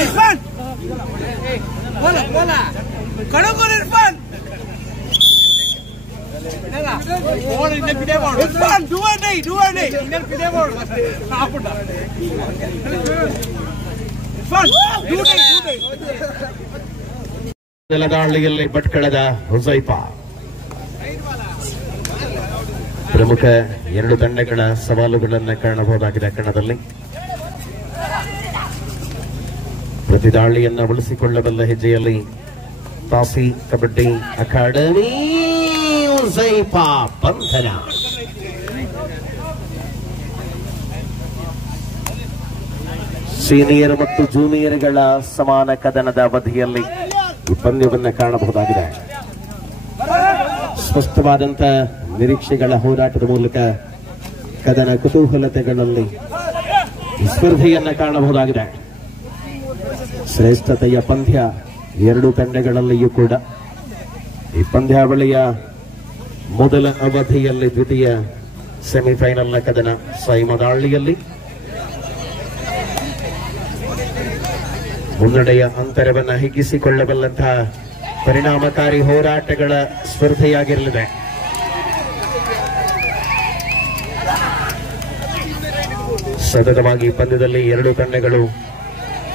Irfan, bola, kado kau Irfan? Ball ini pindah ball. Irfan, dua nih. Ini pindah ball. Apa dah? Irfan, dua nih. ನೆಲದಾಳಿಯಲ್ಲಿ ಭಟ್ಕಳದ ಹುಸೈಫಾ ಪ್ರಮುಖ ಎರಡು ತಂಡಗಳ ಸವಾಲುಗಳನ್ನು ಕಾಣಬಹುದಾಗಿದೆ. ಕಣದಲ್ಲಿ ಪ್ರತಿದಾಳಿಯನ್ನು ಉಳಿಸಿಕೊಳ್ಳಬಲ್ಲ ಹೆಜ್ಜೆಯಲ್ಲಿ ತಾಸಿ kabaddi academy ಹುಸೈಫಾ ಬಂಧನ. ಸೀನಿಯರ್ ಮತ್ತು ಜೂನಿಯರ್ಗಳ ಸಮಾನ ಕದನದ ಅವಧಿಯಲ್ಲಿ ಈ ಪಂದ್ಯವನ್ನು ಕಾಣಬಹುದಾಗಿದೆ. ಸ್ಪಷ್ಟವಾದಂತ ನಿರೀಕ್ಷೆಗಳ ಹೋರಾಟದ ಮೂಲಕ ಕದನ ಕುತೂಹಲತೆಗಳಲ್ಲಿ ಈ ಸ್ಪರ್ಧೆಯನ್ನ ಕಾಣಬಹುದಾಗಿದೆ. ಶ್ರೇಷ್ಠತೆಯ ಪಂದ್ಯ ಎರಡೂ ತಂಡಗಳಲ್ಲಿಯೂ ಕೂಡ. ಈ ಪಂದ್ಯಾವಳಿಯ ಮೊದಲ ಅವಧಿಯಲ್ಲಿ ದ್ವಿತೀಯ ಸೆಮಿಫೈನಲ್ನ ಕದನ ಸೈಮದಾಳಿಯಲ್ಲಿ ಮುನ್ನಡೆಯ ಅಂತರವನ್ನು ಹಿಗ್ಗಿಸಿಕೊಳ್ಳಬಲ್ಲಂತಹ ಪರಿಣಾಮಕಾರಿ ಹೋರಾಟಗಳ ಸ್ಪರ್ಧೆಯಾಗಿರಲಿದೆ. ಸತತವಾಗಿ ಪಂದ್ಯದಲ್ಲಿ ಎರಡೂ ತಂಡಗಳು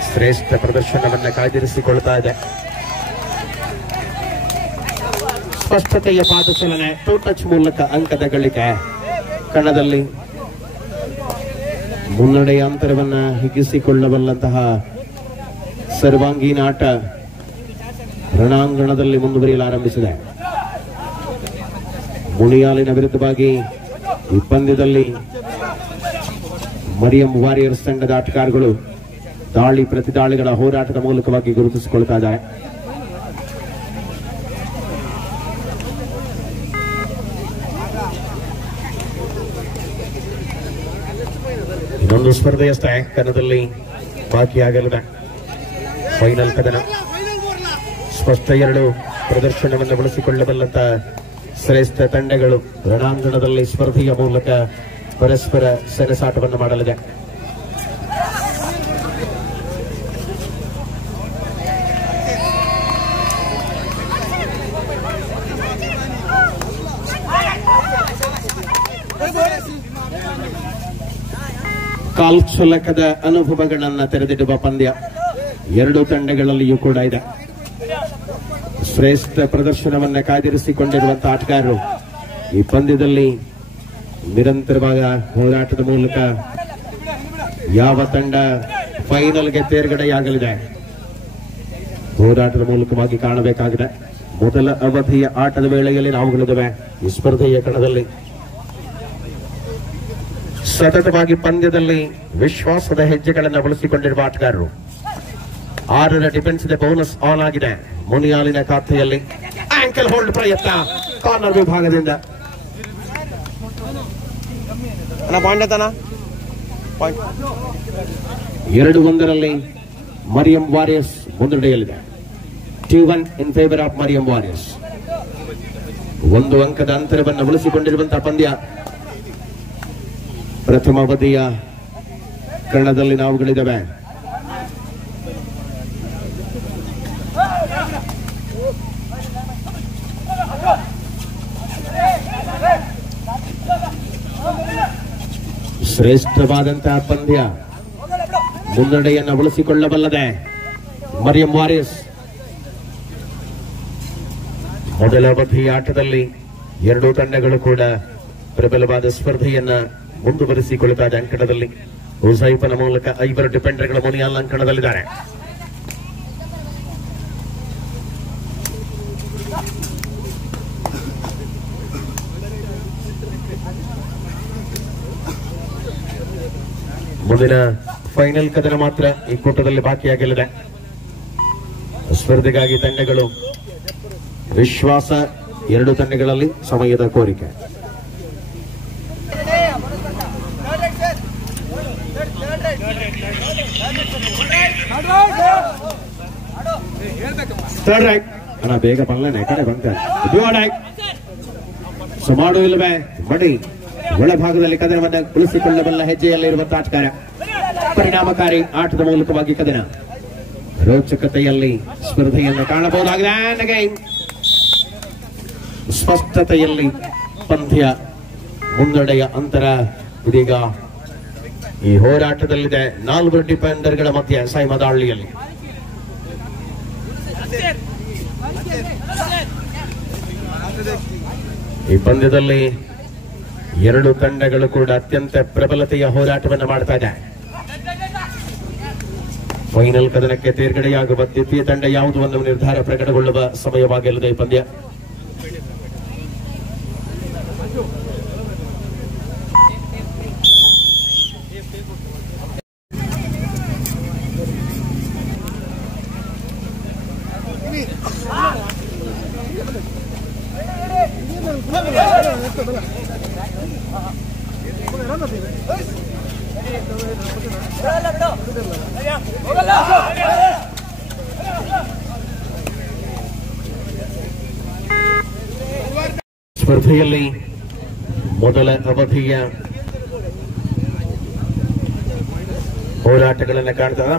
ಶ್ರೇಷ್ಠ ಪ್ರದರ್ಶನವನ್ನು ಕಾಯ್ದಿರಿಸಿಕೊಳ್ತಾ ಇದೆ. ಸ್ಪಷ್ಟತೆಯ ಪಾದಚಲನೆ, ಟೂ ಟಚ್ ಮೂಲಕ ಅಂಕದ ಗಳಿಕೆ. ಕಣದಲ್ಲಿ ಮುನ್ನಡೆಯ ಅಂತರವನ್ನು ಹಿಗ್ಗಿಸಿಕೊಳ್ಳಬಲ್ಲಂತಹ ಸರ್ವಾಂಗೀಣ ಆಟ ರಣಾಂಗಣದಲ್ಲಿ ಮುಂದುವರಿಯಲಾರಂಭಿಸಿದೆ. ಮುನಿಯಾಲಿನ ವಿರುದ್ಧವಾಗಿ ಈ ಪಂದ್ಯದಲ್ಲಿ ಮರಿಯಂ ವಾರಿಯರ್ಸ್ ತಂಡದ ಆಟಗಾರರು ದಾಳಿ ಪ್ರತಿದಾಳಿಗಳ ಹೋರಾಟದ ಮೂಲಕವಾಗಿ ಗುರುತಿಸಿಕೊಳ್ತಾ ಇದ್ದಾರೆ. ಇನ್ನೊಂದು ಸ್ಪರ್ಧೆಯಷ್ಟೇ ಕಣದಲ್ಲಿ ಬಾಕಿಯಾಗಲಿದೆ. ಫೈನಲ್ ಕದನ. ಸ್ಪಷ್ಟ ಎರಡು ಪ್ರದರ್ಶನವನ್ನು ಬಳಸಿಕೊಳ್ಳಬಲ್ಲಂತ ಶ್ರೇಷ್ಠ ತಂಡಗಳು ರಣಾಂಗಣದಲ್ಲಿ ಸ್ಪರ್ಧೆಯ ಮೂಲಕ ಪರಸ್ಪರ ಸೆಣಸಾಟವನ್ನು ಮಾಡಲಿದೆ. ಕಾಲ್ಚಲಕದ ಅನುಭವಗಳನ್ನು ತೆರೆದಿಡುವ ಪಂದ್ಯ ಎರಡೂ ತಂಡಗಳಲ್ಲಿಯೂ ಕೂಡ ಇದೆ. ಶ್ರೇಷ್ಠ ಪ್ರದರ್ಶನವನ್ನು ಕಾಯ್ದಿರಿಸಿಕೊಂಡಿರುವಂತಹ ಆಟಗಾರರು ಈ ಪಂದ್ಯದಲ್ಲಿ ನಿರಂತರವಾದ ಹೋರಾಟದ ಮೂಲಕ ಯಾವ ತಂಡ ಫೈನಲ್ಗೆ ತೇರ್ಗಡೆಯಾಗಲಿದೆ ಹೋರಾಟದ ಮೂಲಕವಾಗಿ ಕಾಣಬೇಕಾಗಿದೆ. ಮೊದಲ ಅವಧಿಯ ಆಟದ ವೇಳೆಯಲ್ಲಿ ನಾವುಗಳಿದ್ದೇವೆ ಈ ಸ್ಪರ್ಧೆಯ ಕಣದಲ್ಲಿ. ಸತತವಾಗಿ ಪಂದ್ಯದಲ್ಲಿ ವಿಶ್ವಾಸದ ಹೆಜ್ಜೆಗಳನ್ನು ಬಳಸಿಕೊಂಡಿರುವ ಆಟಗಾರರು. 6ರ ಡಿಫೆನ್ಸ್ ಇದೆ. ಬೋನಸ್ ಆನ್ ಆಗಿದೆ ಮುನಿಯಾಲಿನ ಖಾತೆಯಲ್ಲಿ. ಆಂಕಲ್ ಹೋಲ್ಡ್ ಪ್ರಯತ್ನ ಕಾರ್ನರ್ ವಿಭಾಗದಿಂದ. 2-1 ಮರಿಯಂ ವಾರಿಯರ್ಸ್ ಮುನ್ನಡೆಯಲ್ಲಿದೆ. 2-1 in favour of Mariyam warriors. 1 ಅಂಕದ ಅಂತರವನ್ನು ಉಳಿಸಿಕೊಂಡಿರುವಂತಹ ಪಂದ್ಯ. ಪ್ರಥಮ ಅವಧಿಯ ಕಣದಲ್ಲಿ ನಾವುಗಳಿದ್ದೇವೆ. ಶ್ರೇಷ್ಠವಾದಂತಹ ಪಂದ್ಯ. ಮುನ್ನಡೆಯನ್ನು ಉಳಿಸಿಕೊಳ್ಳಬಲ್ಲದೆ ಮರಿಯಂ ವಾರಿಯರ್ಸ್. ಮೊದಲ ಅವಧಿಯ ಆಟದಲ್ಲಿ ಎರಡೂ ತಂಡಗಳು ಕೂಡ ಪ್ರಬಲವಾದ ಸ್ಪರ್ಧೆಯನ್ನ ಮುಂದುವರಿಸಿಕೊಳ್ಳುತ್ತಾ ಇದೆ. ಅಂಕಣದಲ್ಲಿ ಹುಸೈಫನ ಮೂಲಕ 5 ಡಿಫೆಂಡರ್ಗಳ ಮುನಿಯಾಲ್ ಅಂಕಣದಲ್ಲಿದ್ದಾರೆ. ಮುಂದಿನ ಫೈನಲ್ ಕದನ ಮಾತ್ರ ಈ ಕೂಟದಲ್ಲಿ ಬಾಕಿಯಾಗಲಿದೆ. ಸ್ಪರ್ಧೆಗಾಗಿ ತಂಡಗಳು ವಿಶ್ವಾಸ ಎರಡು ತಂಡಗಳಲ್ಲಿ ಸಮಯದ ಕೋರಿಕೆ. ಥರ್ಡ್ ರೈಟ್ ಅಣ್ಣ ಬೇಗ ಬಲ್ಲನೆ ಕಡೆ ಬಂತ ಸುಮಾರು ಇಲ್ಲವೇ ಮಡಿ ಒಳಭಾಗದಲ್ಲಿ ಕದನವನ್ನು ಉಳಿಸಿಕೊಳ್ಳಬಲ್ಲ ಹೆಜ್ಜೆಯಲ್ಲಿರುವಂತಹ ಆಟಗಾರ. ಪರಿಣಾಮಕಾರಿ ಆಟದ ಮೂಲಕವಾಗಿ ಕದನ ರೋಚಕತೆಯಲ್ಲಿ ಸ್ಪರ್ಧೆಯನ್ನು ಕಾಣಬಹುದಾಗಿದೆ. ಸ್ಪಷ್ಟತೆಯಲ್ಲಿ ಪಂದ್ಯ ಮುನ್ನಡೆಯ ಅಂತರ ಇದೀಗ ಈ ಹೋರಾಟದಲ್ಲಿದೆ. 4 ಡಿಫೆಂಡರ್ಗಳ ಮಧ್ಯೆ ಸೈಮದಾಳಿಯಲ್ಲಿ ಈ ಪಂದ್ಯದಲ್ಲಿ ಎರಡು ತಂಡಗಳು ಕೂಡ ಅತ್ಯಂತ ಪ್ರಬಲತೆಯ ಹೋರಾಟವನ್ನು ಮಾಡ್ತಾ ಇದೆ. ಫೈನಲ್ ಕದನಕ್ಕೆ ತೇರ್ಗಡೆಯಾಗುವ ದ್ವಿತೀಯ ತಂಡ ಯಾವುದು ಒಂದು ನಿರ್ಧಾರ ಪ್ರಕಟಗೊಳ್ಳುವ ಸಮಯವಾಗಿಲ್ಲದೆ ಈ ಪಂದ್ಯ. ಸ್ಪರ್ಧೆಯಲ್ಲಿ ಮೊದಲ ಅವಧಿಯ ಹೋರಾಟಗಳನ್ನು ಕಾಣ್ತಾರೆ.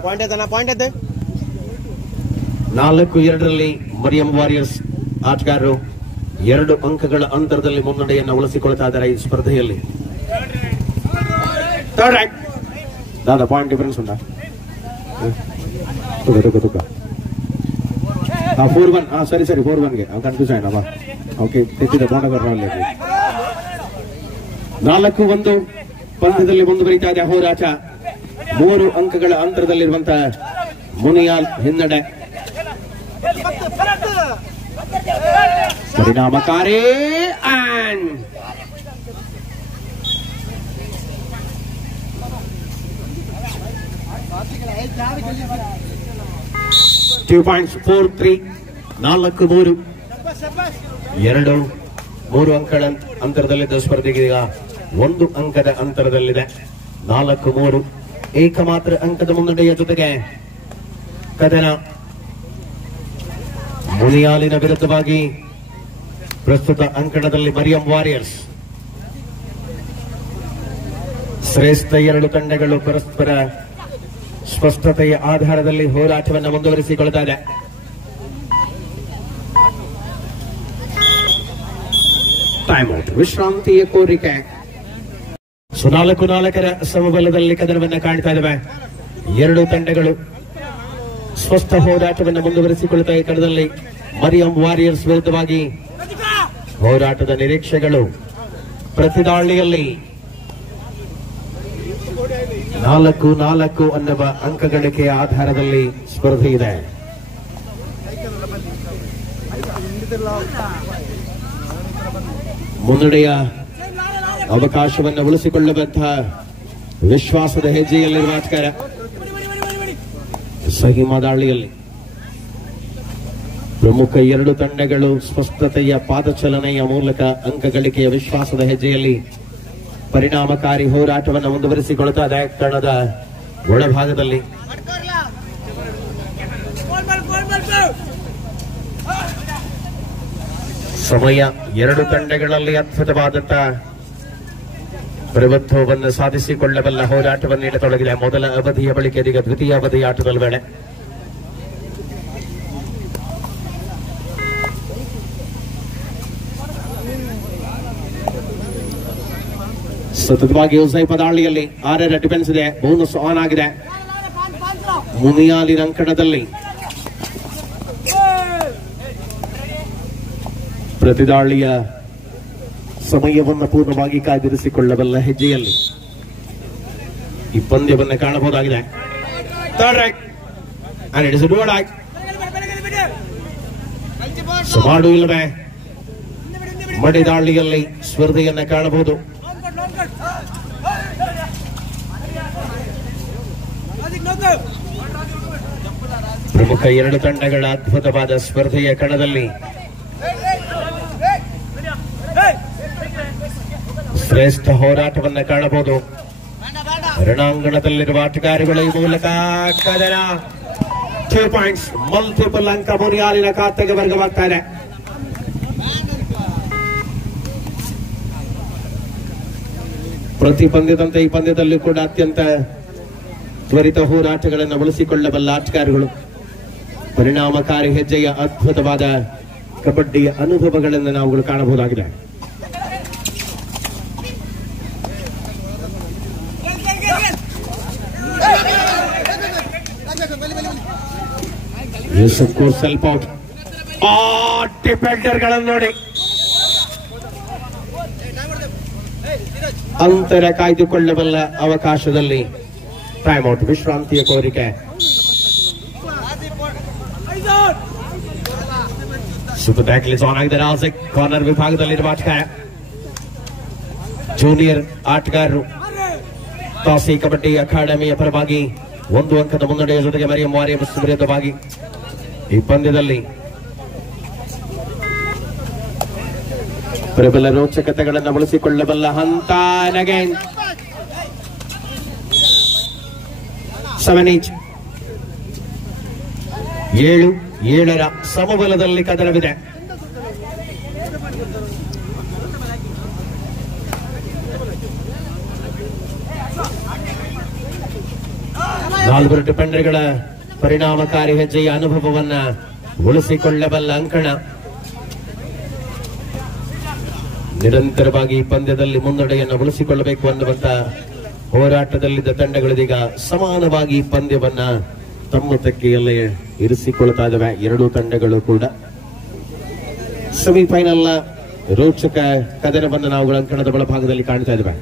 4-2 ಮರಿಯಂ ವಾರಿಯರ್ಸ್ ಆಟಗಾರರು 2 ಅಂಕಗಳ ಅಂತರದಲ್ಲಿ ಮುನ್ನಡೆಯನ್ನು ಉಳಿಸಿಕೊಳ್ತಾ ಇದ್ದಾರೆ ಈ ಸ್ಪರ್ಧೆಯಲ್ಲಿ. ದಾದಾ ಪಾಯಿಂಟ್ ಡಿಫರೆನ್ಸ್ ಉಂಟಾ? 4-1 ಸರಿ 4-1ಗೆ ಕನ್ಫ್ಯೂಸ್ ಆಯ್ನವಾ? ಓಕೆ ತೆತ್ತಿದ ಬಾಂಡವರಲ್ಲಿ 4-1 ಪಂದ್ಯದಲ್ಲಿ ಮುಂದುವರಿತಾ ಇದೆ ಹೋರಾಟ. 3 ಅಂಕಗಳ ಅಂತರದಲ್ಲಿರುವಂತಹ ಮುನಿಯಾಲ್ ಹಿನ್ನಡೆ. ಪರಿಣಾಮಕಾರಿ ಅಂಡ್ 2.43 4-3 3 ಅಂಕಗಳ ಅಂತರದಲ್ಲಿದ್ದ ಸ್ಪರ್ಧೆಗೆ ಈಗ 1 ಅಂಕದ ಅಂತರದಲ್ಲಿದೆ. 4-3 ಏಕಮಾತ್ರ ಅಂಕದ ಮುನ್ನಡೆಯ ಜೊತೆಗೆ ಕದನ ಮುನಿಯಾಲಿನ ವಿರುದ್ಧವಾಗಿ ಪ್ರಸ್ತುತ ಅಂಕಣದಲ್ಲಿ ಮರಿಯಂ ವಾರಿಯರ್ಸ್. ಶ್ರೇಷ್ಠ 2 ತಂಡಗಳು ಪರಸ್ಪರ ಸ್ಪಷ್ಟತೆಯ ಆಧಾರದಲ್ಲಿ ಹೋರಾಟವನ್ನು ಮುಂದುವರಿಸಿಕೊಳ್ತಾ ಇದೆ. ಟೈಮ್ ಔಟ್ ವಿಶ್ರಾಂತಿಯ ಕೋರಿಕೆ. 4-4 ಸಮಬಲದಲ್ಲಿ ಕದನವನ್ನು ಕಾಣ್ತಾ ಇದ್ದಾವೆ. 2 ತಂಡಗಳು ಸ್ಪಷ್ಟ ಹೋರಾಟವನ್ನು ಮುಂದುವರಿಸಿಕೊಳ್ತಾ ಈ ಕಣದಲ್ಲಿ ಮರಿಯಂ ವಾರಿಯರ್ಸ್ ವಿರುದ್ಧವಾಗಿ ಹೋರಾಟದ ನಿರೀಕ್ಷೆಗಳು. ಪ್ರತಿದಾಳಿಯಲ್ಲಿ 4-4 ಅನ್ನುವ ಅಂಕ ಗಳಿಕೆಯ ಆಧಾರದಲ್ಲಿ ಸ್ಪರ್ಧೆ ಇದೆ. ಮುನ್ನಡೆಯ ಅವಕಾಶವನ್ನು ಉಳಿಸಿಕೊಳ್ಳುವಂತಹ ವಿಶ್ವಾಸದ ಹೆಜ್ಜೆಯಲ್ಲಿರುವ ಆಟಗಾರ. ಸಹಿಮದಾಳಿಯಲ್ಲಿ ಪ್ರಮುಖ 2 ತಂಡಗಳು ಸ್ಪಷ್ಟತೆಯ ಪಾದಚಲನೆಯ ಮೂಲಕ ಅಂಕ ಗಳಿಕೆಯ ವಿಶ್ವಾಸದ ಹೆಜ್ಜೆಯಲ್ಲಿ ಪರಿಣಾಮಕಾರಿ ಹೋರಾಟವನ್ನು ಮುಂದುವರಿಸಿಕೊಳ್ತಾ ಇದೆ. ಕಣದ ಒಳಭಾಗದಲ್ಲಿ ಸಮಯ 2 ತಂಡಗಳಲ್ಲಿ ಅದ್ಭುತವಾದಂತಹ ಪ್ರಭುತ್ವವನ್ನು ಸಾಧಿಸಿಕೊಳ್ಳಬಲ್ಲ ಹೋರಾಟವನ್ನು ನೀಡತೊಡಗಿದೆ. ಮೊದಲ ಅವಧಿಯ ಬಳಿಕ ಇದೀಗ ದ್ವಿತೀಯ ಅವಧಿಯ ಆಟದ ವೇಳೆ ಸತತವಾಗಿ ಸೈಪದಾಳಿಯಲ್ಲಿ 6 ಡಿಫೆನ್ಸ್ ಇದೆ. ಬೋನಸ್ ಆನ್ ಆಗಿದೆ. ಮುನಿಯಾಲಿನ ಅಂಕಣದಲ್ಲಿ ಪ್ರತಿದಾಳಿಯ ಸಮಯವನ್ನು ಪೂರ್ಣವಾಗಿ ಕಾಯ್ದಿರಿಸಿಕೊಳ್ಳಬಲ್ಲ ಹೆಜ್ಜೆಯಲ್ಲಿ ಈ ಪಂದ್ಯವನ್ನು ಕಾಣಬಹುದಾಗಿದೆ. ಸುಮಾರು ಇಲ್ಲವೇ ಮಡಿದಾಳಿಯಲ್ಲಿ ಸ್ಪರ್ಧೆಯನ್ನು ಕಾಣಬಹುದು. ಪ್ರಮುಖ 2 ತಂಡಗಳ ಅದ್ಭುತವಾದ ಸ್ಪರ್ಧೆಯ ಕಣದಲ್ಲಿ ಶ್ರೇಷ್ಠ ಹೋರಾಟವನ್ನ ಕಾಣಬಹುದು ರಣಾಂಗಣದಲ್ಲಿರುವ ಆಟಗಾರಗಳ ಈ ಮೂಲಕ ಕದನ 2 ಪಾಯಿಂಟ್ಸ್ ಮಲ್ಟಿಪಲ್ ಅಂಕ ಮುನಿಯಾಲಿನ ಖಾತೆಗೆ ವರ್ಗವಾಗ್ತಾ ಇದೆ. ಪ್ರತಿ ಪಂದ್ಯದಂತೆ ಈ ಪಂದ್ಯದಲ್ಲೂ ಕೂಡ ಅತ್ಯಂತ ತ್ವರಿತ ಹೋರಾಟಗಳನ್ನು ಬಳಸಿಕೊಳ್ಳಬಲ್ಲ ಆಟಗಾರಗಳು ಪರಿಣಾಮಕಾರಿ ಹೆಜ್ಜೆಯ ಅದ್ಭುತವಾದ ಕಬಡ್ಡಿಯ ಅನುಭವಗಳನ್ನು ನಾವುಗಳು ಕಾಣಬಹುದಾಗಿದೆ. ಸೆಲ್ಫ್ ಔಟ್ ಡಿಫೆಂಡರ್ಗಳನ್ನು ನೋಡಿ ಅಂತರ ಕಾಯ್ದುಕೊಳ್ಳಬಲ್ಲ ಅವಕಾಶದಲ್ಲಿ ಟೈಮ್ ಔಟ್ ವಿಶ್ರಾಂತಿಯ ಕೋರಿಕೆ. ಸೂಪರ್ ಟ್ಯಾಕಲ್ ಆನ್ ಆಗಿದೆ. ರಾಜಿಕ್ ಕಾರ್ನರ್ ವಿಭಾಗದಲ್ಲಿರುವ ಆಟಗಾರ ಜೂನಿಯರ್ ಆಟಗಾರರು ತಾಸಿ ಕಬಡ್ಡಿ ಅಕಾಡೆಮಿಯ ಪರವಾಗಿ 1 ಅಂಕದ ಮುನ್ನಡೆಯ ಜೊತೆಗೆ ಮರಿಯಂ ವಾರಿಯರ್ಸ್ ವಿರುದ್ಧವಾಗಿ ಈ ಪಂದ್ಯದಲ್ಲಿ ಪ್ರಬಲ ರೋಚಕತೆಗಳನ್ನು ಬಳಸಿಕೊಳ್ಳಬಲ್ಲ ಹಂತ. 7-7ರ ಸಮಬಲದಲ್ಲಿ ಕದನವಿದೆ. ನಾಲ್ವರು ಡಿಫೆಂಡರ್ಗಳ ಪರಿಣಾಮಕಾರಿ ಹೆಜ್ಜೆಯ ಅನುಭವವನ್ನ ಉಳಿಸಿಕೊಳ್ಳಬಲ್ಲ ಅಂಕಣ. ನಿರಂತರವಾಗಿ ಪಂದ್ಯದಲ್ಲಿ ಮುನ್ನಡೆಯನ್ನು ಉಳಿಸಿಕೊಳ್ಳಬೇಕು ಅನ್ನುವಂತ ಹೋರಾಟದಲ್ಲಿದ್ದ ತಂಡಗಳಿದೀಗ ಸಮಾನವಾಗಿ ಪಂದ್ಯವನ್ನ ತಮ್ಮ ತೆಕ್ಕೆಯಲ್ಲೇ ಇರಿಸಿಕೊಳ್ತಾ ಇದ್ದಾವೆ. ಎರಡೂ ತಂಡಗಳು ಕೂಡ ಸೆಮಿಫೈನಲ್ ರೋಚಕ ಕದನವನ್ನು ನಾವು ಅಂಕಣದ ಒಳಭಾಗದಲ್ಲಿ ಕಾಣ್ತಾ ಇದ್ದೇವೆ.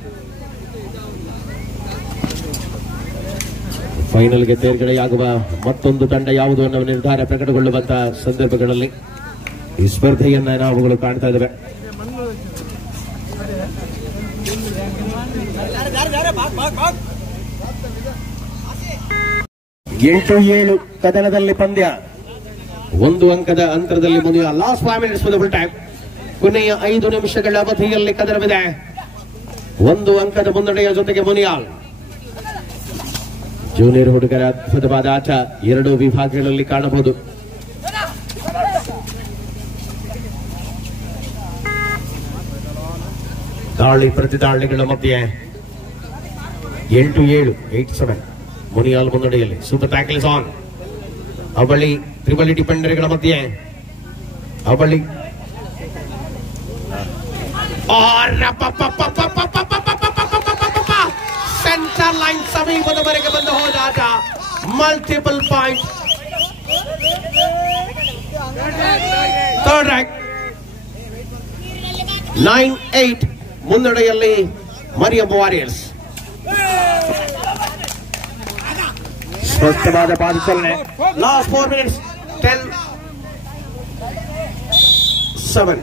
ಫೈನಲ್ಗೆ ತೇರ್ಗಡೆಯಾಗುವ ಮತ್ತೊಂದು ತಂಡ ಯಾವುದು ಅನ್ನೋ ನಿರ್ಧಾರ ಪ್ರಕಟಗೊಳ್ಳುವಂತಹ ಸಂದರ್ಭಗಳಲ್ಲಿ ಈ ಸ್ಪರ್ಧೆಯನ್ನ ನಾವುಗಳು ಕಾಣ್ತಾ ಇದ್ದೇವೆ. 8-7 ಕದನದಲ್ಲಿ ಪಂದ್ಯ 1 ಅಂಕದ ಅಂತರದಲ್ಲಿ ಮುನಿಯ ಲಾಸ್ಟ್ 5 ಮಿನಿಟ್ಸ್ ಫುಲ್ ಟೈಮ್. ಕೊನೆಯ 5 ನಿಮಿಷಗಳ ಅವಧಿಯಲ್ಲಿ ಕದನವಿದೆ. 1 ಅಂಕದ ಮುನ್ನಡೆಯ ಜೊತೆಗೆ ಮುನಿಯಾಲ್ ಜೂನಿಯರ್ ಹುಡುಗರ ಅದ್ಭುತವಾದ ಆಟ ಎರಡೂ ವಿಭಾಗಗಳಲ್ಲಿ ಕಾಣಬಹುದು. ದಾಳಿ ಪ್ರತಿದಾಳಿಗಳ ಮಧ್ಯೆ 8-7 ಮುನಿಯಾಲ್ ಮುನ್ನಡೆಯಲ್ಲಿ. Super tackle on. ಅವಳಿ ತ್ರಿಬಳಿ ಡಿಫೆಂಡರ್ಗಳ ಮಧ್ಯೆ ಅವಳಿ ಸೆಂಟರ್ ಲೈನ್ ಸಮೀಪದವರೆಗೆ ಬಂದು ಹೋದ ಆಟ. Multiple point. ಥರ್ಡ್ ರ್ಯಾಂಕ್ 9-8 ಮುನ್ನಡೆಯಲ್ಲಿ ಮರಿಯಂ ವಾರಿಯರ್ಸ್. ಸ್ಪಷ್ಟವಾದ ಪಾದಚಲನೆ. ಲಾಸ್ಟ್ 4 ಮಿನಿಟ್ಸ್ 10-7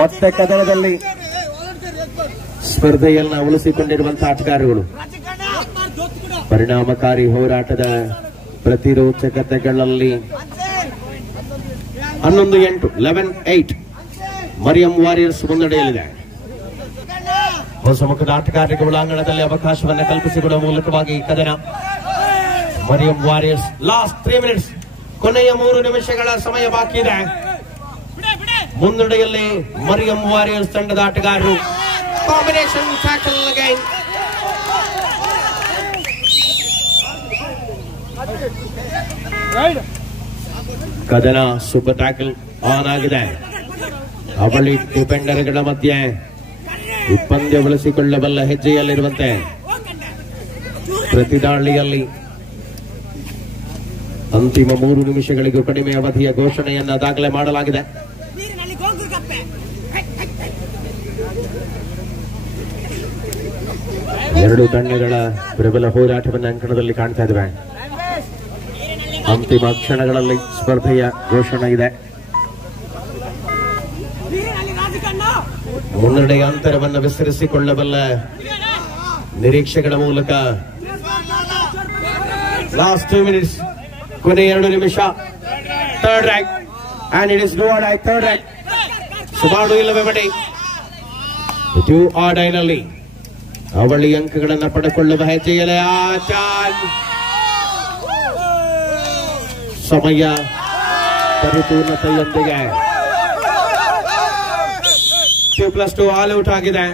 ಮತ್ತೆ ಕದನದಲ್ಲಿ ಸ್ಪರ್ಧೆಯನ್ನ ಉಳಿಸಿಕೊಂಡಿರುವಂತಹ ಆಟಗಾರರು ಪರಿಣಾಮಕಾರಿ ಹೋರಾಟದ ಪ್ರತಿರೋಚಕತೆಗಳಲ್ಲಿ 11-8 ಮರಿಯಂ ವಾರಿಯರ್ಸ್ ಮುನ್ನಡೆಯಲ್ಲಿದೆ. ಹೊಸ ಮುಖದ ಆಟಗಾರರಿಗೆ ಒಳಾಂಗಣದಲ್ಲಿ ಅವಕಾಶವನ್ನು ಕಲ್ಪಿಸಿಕೊಡುವ ಮೂಲಕವಾಗಿ ಕದನ. ಮರಿಯಂ ವಾರಿಯರ್ಸ್ ಲಾಸ್ಟ್ 3 ಮಿನಿಟ್ಸ್ ಕೊನೆಯ 3 ನಿಮಿಷಗಳ ಸಮಯ ಬಾಕಿ ಇದೆ. ಮುನ್ನಡೆಯಲ್ಲಿ ಮರಿಯಂ ವಾರಿಯರ್ಸ್ ತಂಡದ ಆಟಗಾರರು. Combination tackle again. ಕದನ ಸೂಪರ್ ಟ್ಯಾಕಲ್ ಆನ್ ಆಗಿದೆ. ಅವಳಿ ಡಿಫೆಂಡರ್ಗಳ ಮಧ್ಯೆ ಪಂದ್ಯ ಬಳಸಿಕೊಳ್ಳಬಲ್ಲ ಹೆಜ್ಜೆಯಲ್ಲಿರುವಂತೆ ಪ್ರತಿದಾಳಿಯಲ್ಲಿ ಅಂತಿಮ 3 ನಿಮಿಷಗಳಿಗೂ ಕಡಿಮೆ ಅವಧಿಯ ಘೋಷಣೆಯನ್ನ ದಾಖಲೆ ಮಾಡಲಾಗಿದೆ. ಎರಡು ತಂಡಗಳ ಪ್ರಬಲ ಹೋರಾಟವನ್ನು ಅಂಕಣದಲ್ಲಿ ಕಾಣ್ತಾ ಇದ್ದೇವೆ. ಅಂತಿಮ ಕ್ಷಣಗಳಲ್ಲಿ ಸ್ಪರ್ಧೆಯ ಘೋಷಣೆ ಇದೆ. ಮುನ್ನಡೆಯ ಅಂತರವನ್ನು ವಿಸ್ತರಿಸಿಕೊಳ್ಳಬಲ್ಲ ನಿರೀಕ್ಷೆಗಳ ಮೂಲಕ ಲಾಸ್ಟ್ 2 ಮಿನಿಟ್ಸ್ ಕೊನೆ 2 ನಿಮಿಷ. Third rank and it is do or die. Third rank ಸುಮಾರು ಇಲ್ಲವೇ ಬಡಿ. ಡೂ ಆರ್ ಡೈನಲ್ಲಿ ಅವಳಿ ಅಂಕಗಳನ್ನು ಪಡೆದುಕೊಳ್ಳುವ ಹೆಜ್ಜೆಯಲ್ಲಿ ಸಮಯ ಪರಿಪೂರ್ಣತೆಯೊಂದಿಗೆ 2+2 ಆಲ್ ಔಟ್ ಆಗಿದೆ.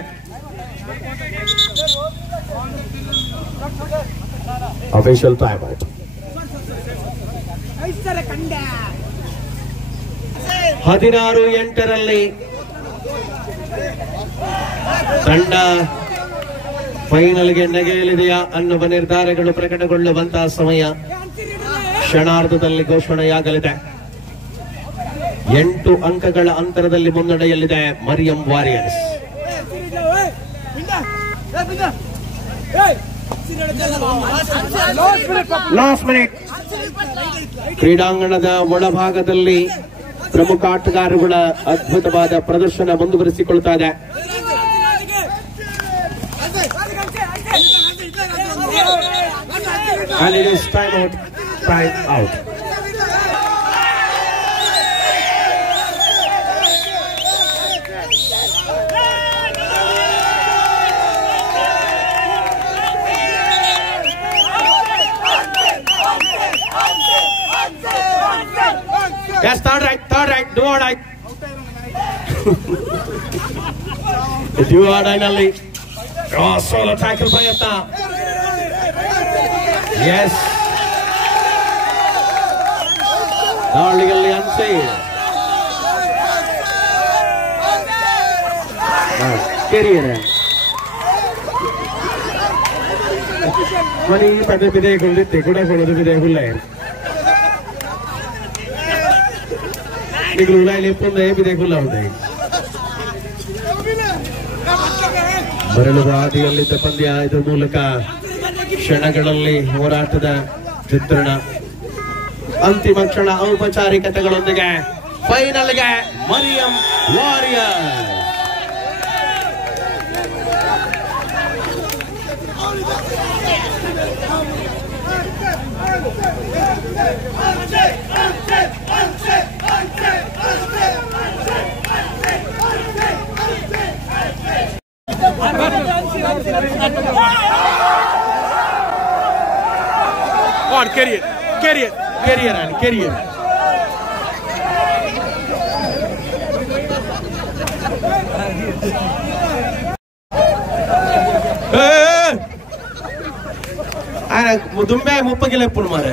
Official time out. 16-8 ತಂಡ ಫೈನಲ್ಗೆ ನೆಗೆಯಲಿದೆಯಾ ಅನ್ನುವ ನಿರ್ಧಾರಗಳು ಪ್ರಕಟಗೊಳ್ಳುವಂತಹ ಸಮಯ ಕ್ಷಣಾರ್ಧದಲ್ಲಿ ಘೋಷಣೆಯಾಗಲಿದೆ. 8 ಅಂಕಗಳ ಅಂತರದಲ್ಲಿ ಮುನ್ನಡೆಯಲ್ಲಿದೆ ಮರಿಯಂ ವಾರಿಯರ್ಸ್. Last minute. ಕ್ರೀಡಾಂಗಣದ ಒಳಭಾಗದಲ್ಲಿ ಪ್ರಮುಖ ಆಟಗಾರರುಗಳ ಅದ್ಭುತವಾದ ಪ್ರದರ್ಶನ ಮುಂದುವರಿಸಿಕೊಳ್ತಾ ಇದೆ. And it is time out. Time out. Yes, third right, do or die. Do or die ನಲ್ಲಿ solo tackle ಪ್ರಯತ್ನ. Yes. ದಾಳಿಯಲ್ಲಿ ಅನ್ಸಿ ಕೆರಿಯರ್ ಮನಿ ಪದೇ ಬಿದೆಗೊಳ್ಳಿತ್ತೆ ಕೂಡ ಕೊಡೋದು ಬಿದೆಗುಲ್ಲ ಈಗ ಉಲಾಯಿ ಪುಂದೆ ಬಿದೆಗುಲ್ಲ ಉಂಟಾಯಿ ಮರಳುವ ಹಾದಿಯಲ್ಲಿದ್ದ ಪಂದ್ಯ. ಇದ್ರ ಮೂಲಕ ಕ್ಷಣಗಳಲ್ಲಿ ಹೋರಾಟದ ಚಿತ್ರಣ. ಅಂತಿಮ ಕ್ಷಣ ಔಪಚಾರಿಕತೆಗಳೊಂದಿಗೆ ಫೈನಲ್ಗೆ Mariyam Warrier. On, carry it. ದುಂಬೆ ಮುಪ್ಪಗಿಲ್ಲ ಎప్పుడు ಮಾರೆ